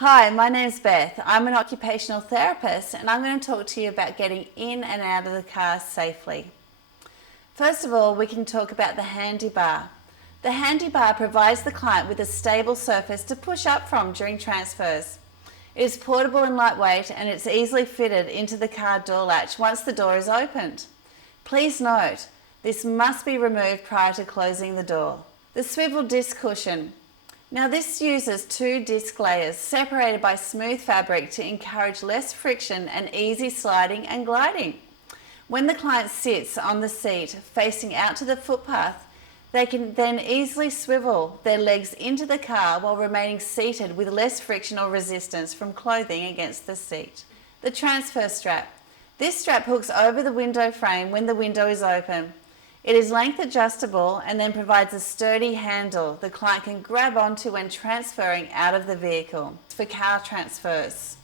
Hi, my name's Beth. I'm an occupational therapist and I'm going to talk to you about getting in and out of the car safely. First of all, we can talk about the handy bar. The handy bar provides the client with a stable surface to push up from during transfers. It is portable and lightweight and it's easily fitted into the car door latch once the door is opened. Please note, this must be removed prior to closing the door. The swivel disc cushion. Now this uses two disc layers separated by smooth fabric to encourage less friction and easy sliding and gliding. When the client sits on the seat facing out to the footpath, they can then easily swivel their legs into the car while remaining seated with less friction or resistance from clothing against the seat. The transfer strap. This strap hooks over the window frame when the window is open. It is length adjustable and then provides a sturdy handle the client can grab onto when transferring out of the vehicle. For car transfers,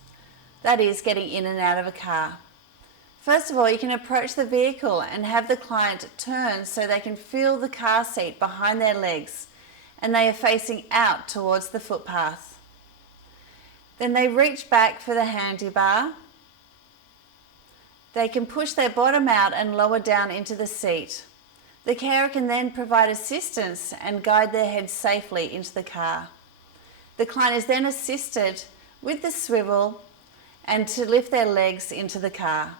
that is getting in and out of a car. First of all, you can approach the vehicle and have the client turn so they can feel the car seat behind their legs and they are facing out towards the footpath. Then they reach back for the handy bar. They can push their bottom out and lower down into the seat. The carer can then provide assistance and guide their head safely into the car. The client is then assisted with the swivel and to lift their legs into the car.